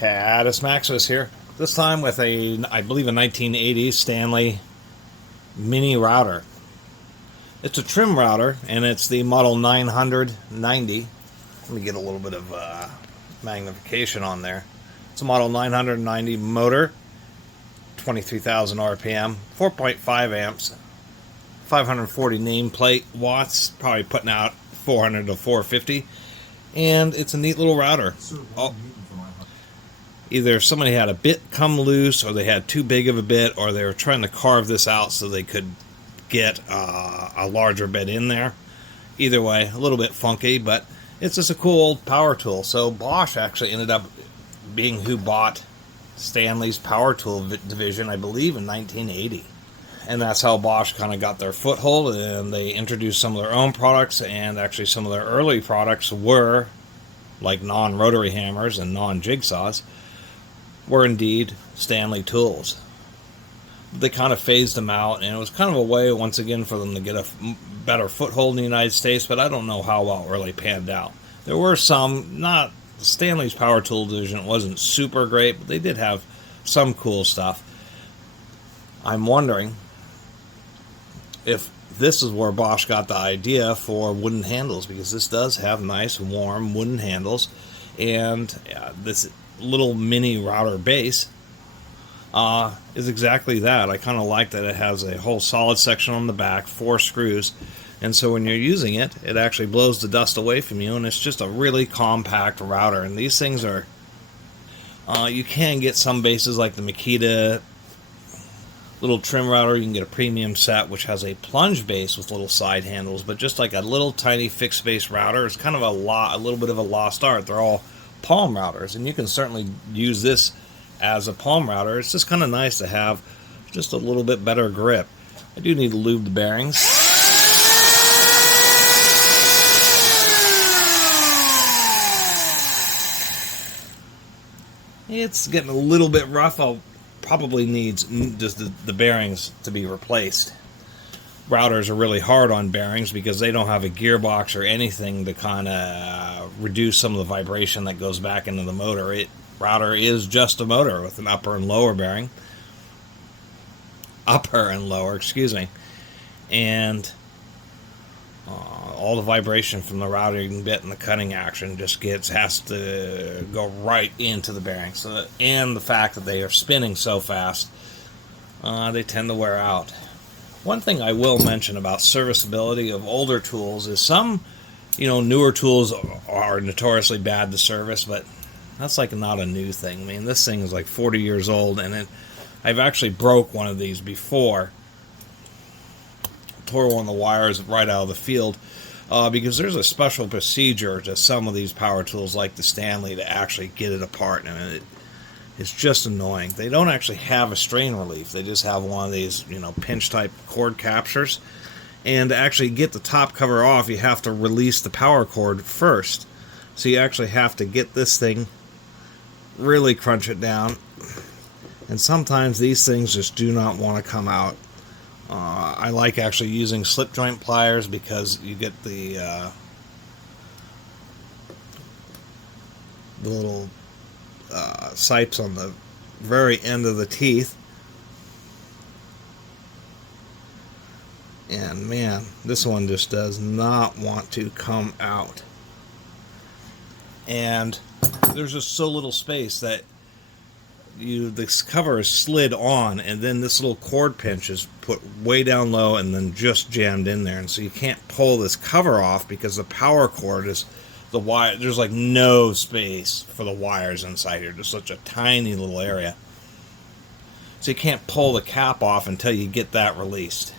Catus Maximus here. This time with I believe a 1980 Stanley mini router. It's a trim router, and it's the model 990. Let me get a little bit of magnification on there. It's a model 990 motor, 23,000 RPM, 4.5 amps, 540 nameplate watts, probably putting out 400 to 450, and it's a neat little router. Either somebody had a bit come loose, or they had too big of a bit, or they were trying to carve this out so they could get a larger bit in there. Either way, a little bit funky, but it's just a cool old power tool. So Bosch actually ended up being who bought Stanley's power tool division, I believe, in 1980. And that's how Bosch kind of got their foothold, and they introduced some of their own products, and actually some of their early products were, like non-rotary hammers and non-jigsaws, were indeed Stanley tools. They kind of phased them out, and it was kind of a way, once again, for them to get a better foothold in the United States, but I don't know how well it really panned out. There were some, not Stanley's power tool division wasn't super great, but they did have some cool stuff. I'm wondering if this is where Bosch got the idea for wooden handles, because this does have nice, warm wooden handles, and this little mini router base is exactly that. I kind of like that it has a whole solid section on the back, 4 screws, and so when you're using it, it actually blows the dust away from you, and it's just a really compact router. And these things are, you can get some bases like the Makita little trim router. You can get a premium set which has a plunge base with little side handles, but just like a little tiny fixed base router is kind of a little bit of a lost art. They're all palm routers, and you can certainly use this as a palm router. It's just kind of nice to have just a little bit better grip. I do need to lube the bearings. It's getting a little bit rough. I'll probably needs just the bearings to be replaced. Routers are really hard on bearings because they don't have a gearbox or anything to kind of reduce some of the vibration that goes back into the motor. Router is just a motor with an upper and lower bearing. Excuse me. And all the vibration from the routing bit and the cutting action just has to go right into the bearing. And the fact that they are spinning so fast, they tend to wear out. One thing I will mention about serviceability of older tools is some, newer tools are notoriously bad to service, but that's like not a new thing. I mean, this thing is like 40 years old, and I've actually broke one of these before. Tore one of the wires right out of the field because there's a special procedure to some of these power tools like the Stanley to actually get it apart, and it's just annoying. They don't actually have a strain relief. They just have one of these, pinch type cord captures, and to actually get the top cover off, you have to release the power cord first. So you actually have to get this thing, really crunch it down, and sometimes these things just do not want to come out. I like actually using slip joint pliers because you get the little sipes on the very end of the teeth. And man, this one just does not want to come out. And there's just so little space that this cover is slid on, and then this little cord pinch is put way down low and then just jammed in there, and so you can't pull this cover off because the power cord is the wire. There's like no space for the wires inside here, just such a tiny little area, so you can't pull the cap off until you get that released.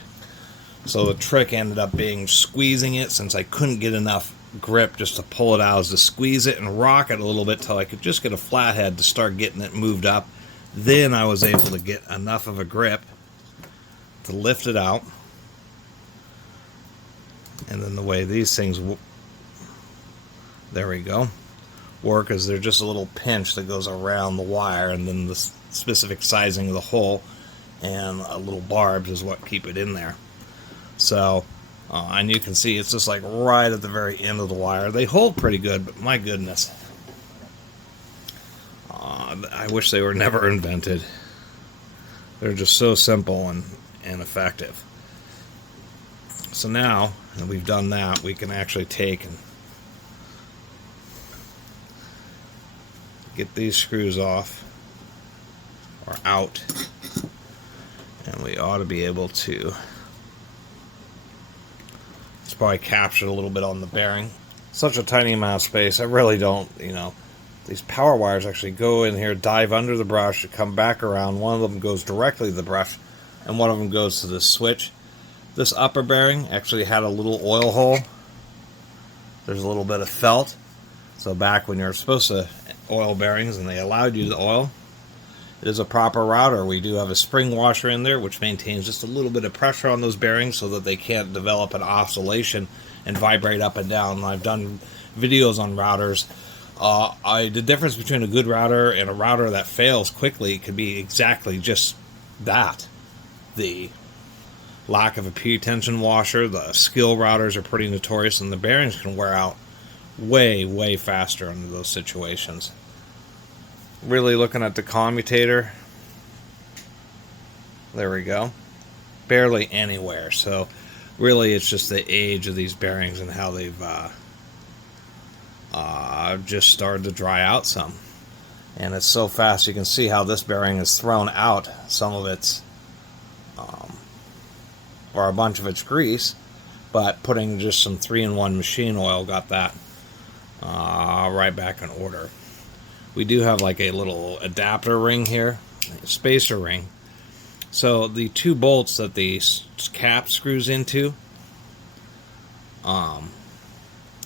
So the trick ended up being squeezing it, since I couldn't get enough grip just to pull it out, is to squeeze it and rock it a little bit till I could just get a flathead to start getting it moved up. Then I was able to get enough of a grip to lift it out. And then the way these things there we go work is they're just a little pinch that goes around the wire, and then the specific sizing of the hole and a little barbs is what keep it in there. So and you can see it's just like right at the very end of the wire. They hold pretty good, but my goodness, I wish they were never invented. They're just so simple and effective. So now that we've done that, we can actually take and get these screws off or out, and we ought to be able to. It's probably captured a little bit on the bearing. Such a tiny amount of space. I really don't, these power wires actually go in here, dive under the brush, come back around. One of them goes directly to the brush, and one of them goes to the switch. This upper bearing actually had a little oil hole. There's a little bit of felt. So back when you're supposed to oil bearings and they allowed you to oil, it is a proper router. We do have a spring washer in there which maintains just a little bit of pressure on those bearings so that they can't develop an oscillation and vibrate up and down. I've done videos on routers. The difference between a good router and a router that fails quickly could be exactly just that. The lack of a P-tension washer. The skill routers are pretty notorious, and the bearings can wear out way faster under those situations. Really looking at the commutator, there we go, barely anywhere. So really it's just the age of these bearings and how they've just started to dry out some, and it's so fast. You can see how this bearing is thrown out some of its or a bunch of its grease, but putting just some 3-in-1 machine oil got that right back in order. We do have like a little adapter ring here, a spacer ring. So the two bolts that the cap screws into are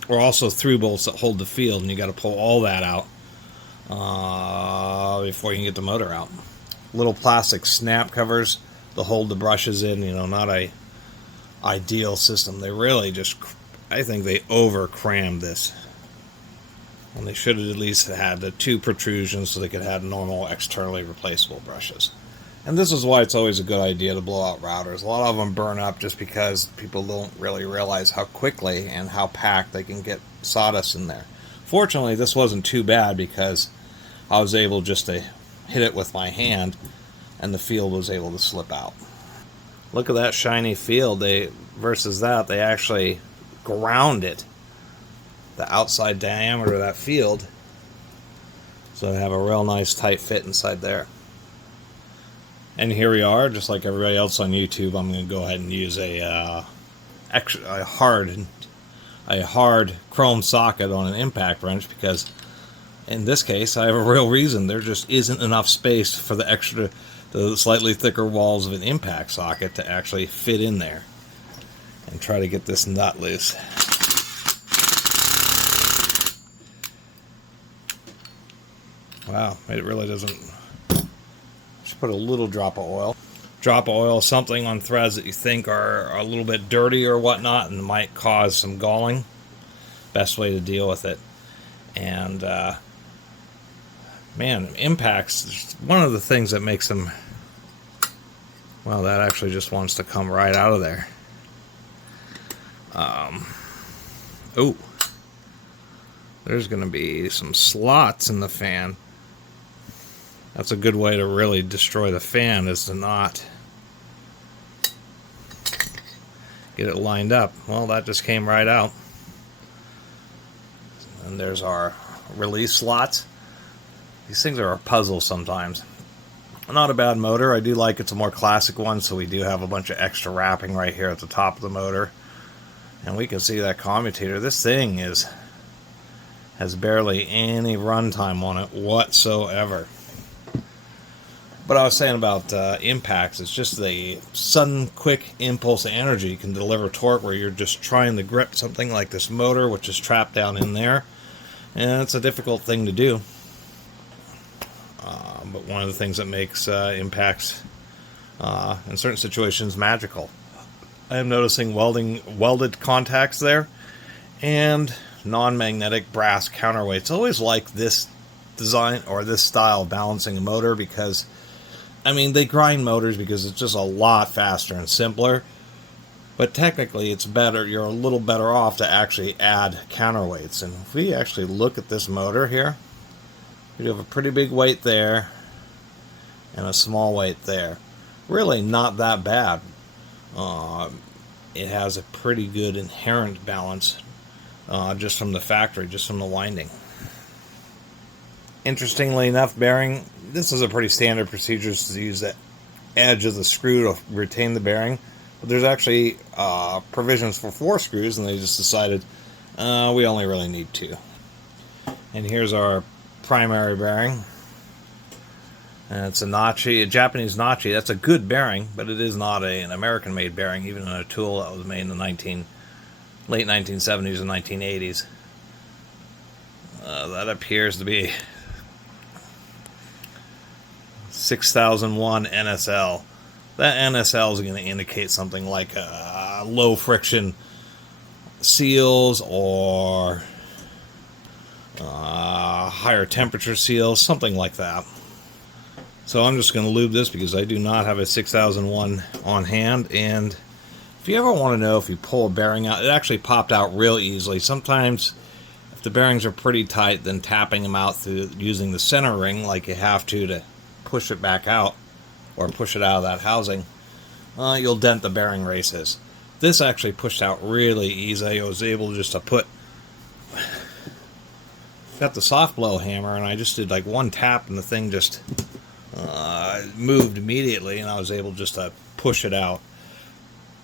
also through bolts that hold the field, and you got to pull all that out before you can get the motor out. Little plastic snap covers to hold the brushes in. Not a ideal system. They really just, I think they over crammed this. And they should have at least had the two protrusions so they could have normal externally replaceable brushes. And this is why it's always a good idea to blow out routers. A lot of them burn up just because people don't really realize how quickly and how packed they can get sawdust in there. Fortunately, this wasn't too bad because I was able just to hit it with my hand and the field was able to slip out. Look at that shiny field. Versus that, they actually ground it, the outside diameter of that field, so I have a real nice tight fit inside there. And here we are, just like everybody else on YouTube. I'm going to go ahead and use a hard chrome socket on an impact wrench, because in this case I have a real reason. There just isn't enough space for the slightly thicker walls of an impact socket to actually fit in there. And try to get this nut loose. Wow, it really doesn't. Just put a little drop of oil. Drop of oil, something on threads that you think are a little bit dirty or whatnot and might cause some galling. Best way to deal with it. And man, impacts, one of the things that makes them, well, that actually just wants to come right out of there. Oh, there's going to be some slots in the fan. That's a good way to really destroy the fan, is to not get it lined up. Well, that just came right out. And there's our release slots. These things are a puzzle sometimes. Not a bad motor. I do like it's a more classic one, so we do have a bunch of extra wrapping right here at the top of the motor. And we can see that commutator. This thing has barely any runtime on it whatsoever. But I was saying about impacts, it's just the sudden, quick impulse of energy can deliver torque where you're just trying to grip something like this motor, which is trapped down in there. And it's a difficult thing to do. But one of the things that makes impacts in certain situations magical. I am noticing welded contacts there and non-magnetic brass counterweights. I always like this design or this style of balancing a motor because, I mean, they grind motors because it's just a lot faster and simpler. But technically it's better, you're a little better off to actually add counterweights. And if we actually look at this motor here, You have a pretty big weight there and a small weight there. Really not that bad. It has a pretty good inherent balance just from the factory, just from the winding. Interestingly enough, bearing, this is a pretty standard procedure to use that edge of the screw to retain the bearing. But there's actually provisions for 4 screws, and they just decided we only really need 2. And here's our primary bearing. And it's a Nachi, a Japanese Nachi. That's a good bearing, but it is not an American-made bearing, even in a tool that was made in the late 1970s and 1980s. That appears to be 6001 NSL. That NSL is going to indicate something like low friction seals or higher temperature seals, something like that. So I'm just going to lube this because I do not have a 6001 on hand. And if you ever want to know if you pull a bearing out, it actually popped out real easily. Sometimes if the bearings are pretty tight, then tapping them out through using the center ring like you have to push it back out or push it out of that housing, you'll dent the bearing races. This actually pushed out really easy. I was able just to got the soft blow hammer, and I just did like one tap and the thing just moved immediately, and I was able just to push it out.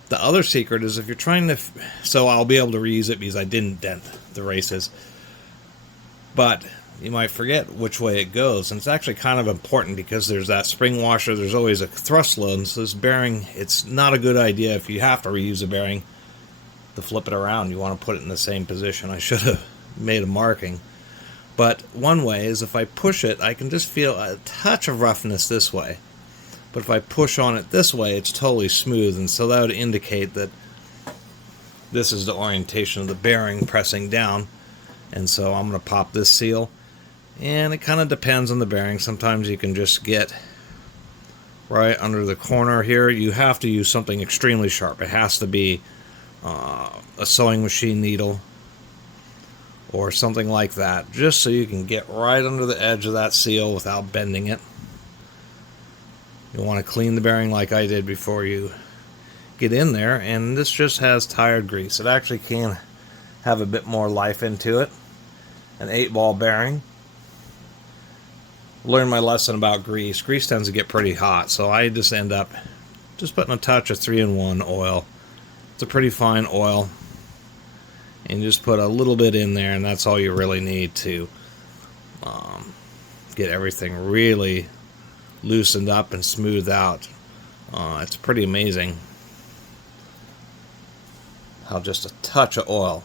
The other secret is if you're trying to, so I'll be able to reuse it because I didn't dent the races, but you might forget which way it goes, and it's actually kind of important because there's that spring washer, there's always a thrust load, and so this bearing, it's not a good idea if you have to reuse a bearing to flip it around. You want to put it in the same position. I should have made a marking. But one way is if I push it, I can just feel a touch of roughness this way. But if I push on it this way, it's totally smooth, and so that would indicate that this is the orientation of the bearing pressing down. And so I'm going to pop this seal, and it kind of depends on the bearing. Sometimes you can just get right under the corner here. You have to use something extremely sharp. It has to be a sewing machine needle or something like that, just so you can get right under the edge of that seal without bending it. You'll want to clean the bearing like I did before you get in there, and this just has tired grease. It actually can have a bit more life into it. An 8-ball bearing. Learned my lesson about grease. Grease tends to get pretty hot, so I just end up just putting a touch of 3-in-1 oil. It's a pretty fine oil. And just put a little bit in there, and that's all you really need to get everything really loosened up and smoothed out. It's pretty amazing how just a touch of oil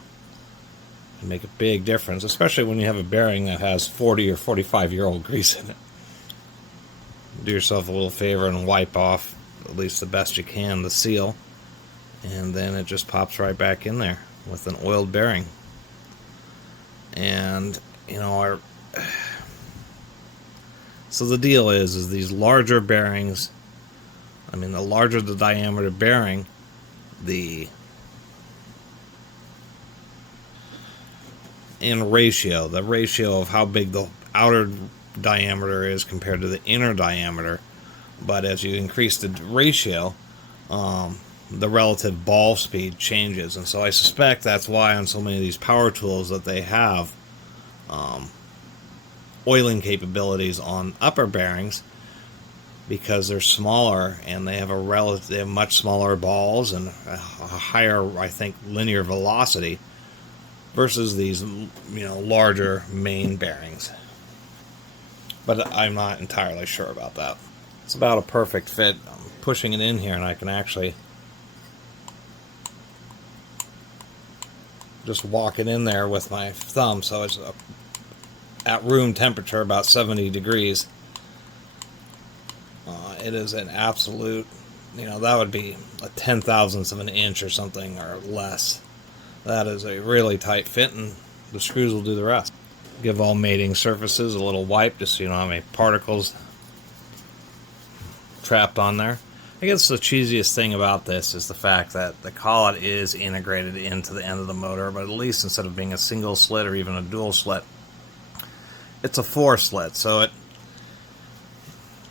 can make a big difference, especially when you have a bearing that has 40 or 45-year-old grease in it. Do yourself a little favor and wipe off, at least the best you can, the seal, and then it just pops right back in there with an oiled bearing. And you know, so the deal is these larger bearings, I mean, the larger the diameter bearing, the ratio of how big the outer diameter is compared to the inner diameter. But as you increase the ratio, the relative ball speed changes, and so I suspect that's why on so many of these power tools that they have oiling capabilities on upper bearings, because they're smaller and they have much smaller balls and a higher, I think, linear velocity versus these, larger main bearings. But I'm not entirely sure about that. It's about a perfect fit. I'm pushing it in here, and I can actually just walk it in there with my thumb, so it's at room temperature, about 70 degrees. It is an absolute, that would be a 10,000th of an inch or something, or less. That is a really tight fit, and the screws will do the rest. Give all mating surfaces a little wipe, just so you don't have any particles trapped on there. I guess the cheesiest thing about this is the fact that the collet is integrated into the end of the motor, but at least instead of being a single slit or even a dual slit, it's a 4-slit, so it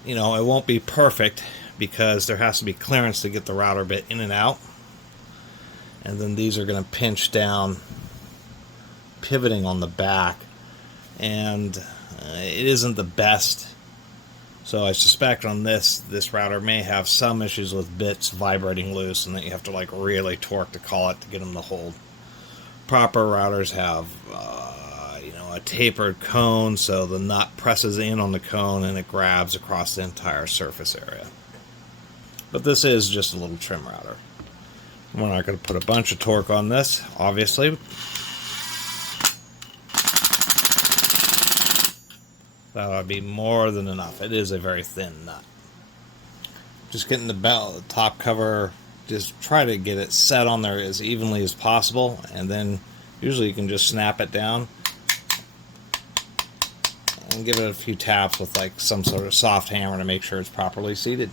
won't be perfect because there has to be clearance to get the router bit in and out. And then these are going to pinch down, pivoting on the back, and it isn't the best. So I suspect on this router may have some issues with bits vibrating loose, and that you have to like really torque to call it to get them to hold. Proper routers have a tapered cone, so the nut presses in on the cone and it grabs across the entire surface area. But this is just a little trim router. We're not going to put a bunch of torque on this, obviously. That would be more than enough. It is a very thin nut. Just getting the top cover, just try to get it set on there as evenly as possible, and then usually you can just snap it down and give it a few taps with like some sort of soft hammer to make sure it's properly seated.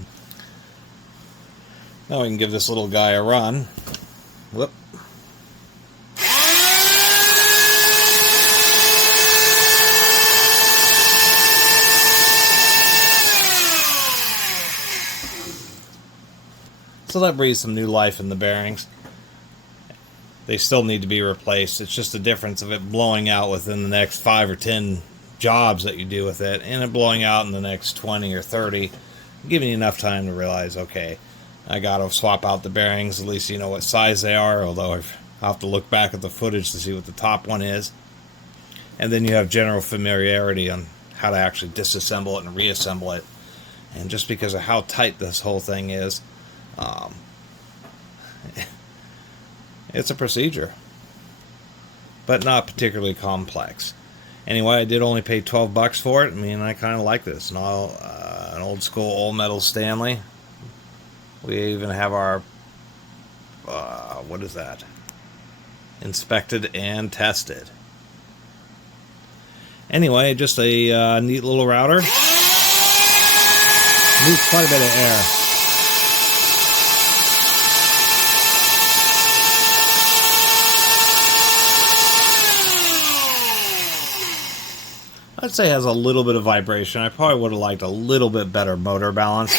Now we can give this little guy a run. Whoop. So that breathes some new life in the bearings. They still need to be replaced. It's just the difference of it blowing out within the next 5 or 10 jobs that you do with it, and it blowing out in the next 20 or 30, giving you enough time to realize, okay, I gotta swap out the bearings. At least you know what size they are, although I'll have to look back at the footage to see what the top one is. And then you have general familiarity on how to actually disassemble it and reassemble it. And just because of how tight this whole thing is, it's a procedure, but not particularly complex. Anyway, I did only pay $12 for it. I mean, I kind of like this. An old school old metal Stanley. We even have our, what is that? Inspected and tested. Anyway, just a neat little router. Moves quite a bit of air. I'd say it has a little bit of vibration. I probably would have liked a little bit better motor balance.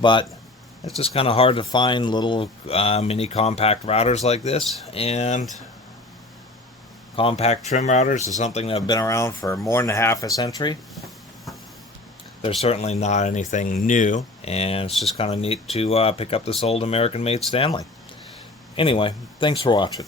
But it's just kind of hard to find little mini compact routers like this. And compact trim routers is something that have been around for more than half a century. They're certainly not anything new. And it's just kind of neat to pick up this old American-made Stanley. Anyway, thanks for watching.